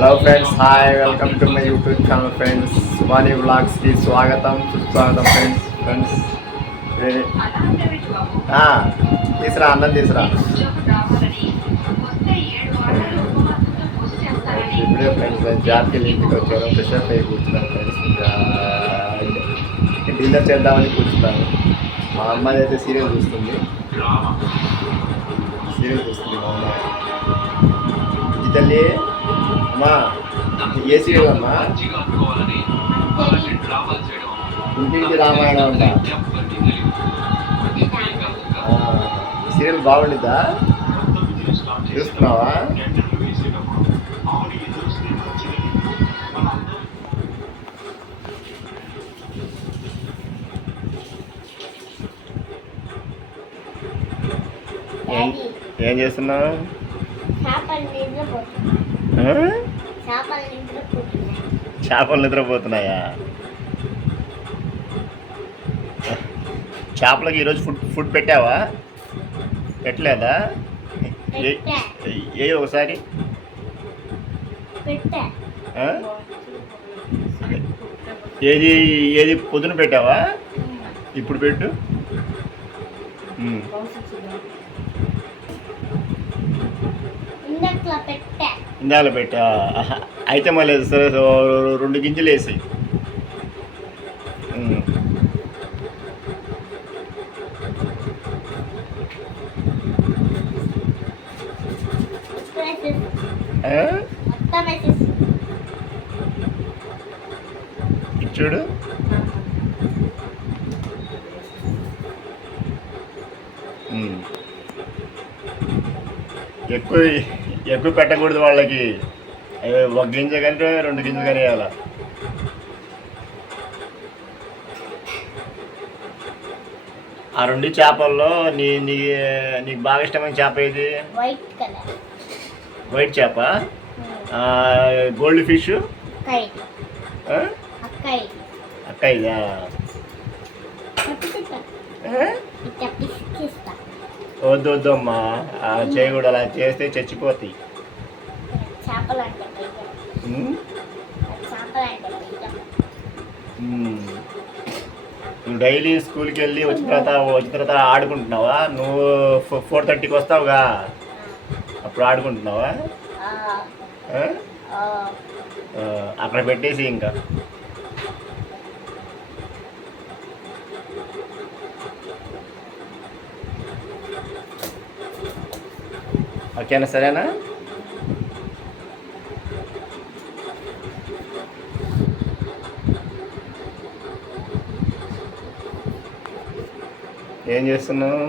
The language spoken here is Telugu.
Hello friends, hi, welcome to my YouTube channel friends. Subhani వ్లాగ్స్కి స్వాగతం, సుస్వాగతం ఫ్రెండ్స్. తీసురా అన్నం తీసురా. ఇప్పుడే ఫ్రెండ్స్ జాబ్కి ఇంటికి వచ్చారు. ఫ్రెషప్ అయ్యి కూర్చున్నాను ఫ్రెండ్స్. డిన్నర్ చేద్దామని కూర్చున్నాను. మా అమ్మాయి అయితే సీరియల్ చూస్తుంది మా అమ్మాయి. ఇది తల్లి అమ్మా, ఏ సీరియల్ అమ్మా? ఇంటింటి రామాయణం అంట. సీరియల్ బాగుండిద్దా? చూస్తున్నావా? ఏం చేస్తున్నావు? చేపలు నిద్రపోతున్నాయా? చేపలకి ఈరోజు ఫుడ్ పెట్టావా? పెట్టలేదా? ఏ ఒకసారి ఏది పొద్దున పెట్టావా? ఇప్పుడు పెట్టు. ఇందాక పెట్టా. అయితే మళ్ళీ 2 గింజలు వేసాయి. చూడు, ఎక్కువ పెట్టకూడదు వాళ్ళకి. 1 గింజ కంటే 2 గింజలు కానీ వేయాల. ఆ 2 చేపల్లో నీకు బాగా ఇష్టమైన చేప ఏది? వైట్ చేప, గోల్డ్ ఫిష్, అక్కయ్యదా? వద్దమ్మా, చేయకూడదు. అలా చేస్తే చచ్చిపోతాయి. నువ్వు డైలీ స్కూల్కి వెళ్ళి వచ్చిన తర్వాత ఆడుకుంటున్నావా? నువ్వు 4:30కి వస్తావుగా, అప్పుడు ఆడుకుంటున్నావా? అక్కడ పెట్టేసి ఇంకా ఓకేనా? సరేనా? ఏం చేస్తున్నావు?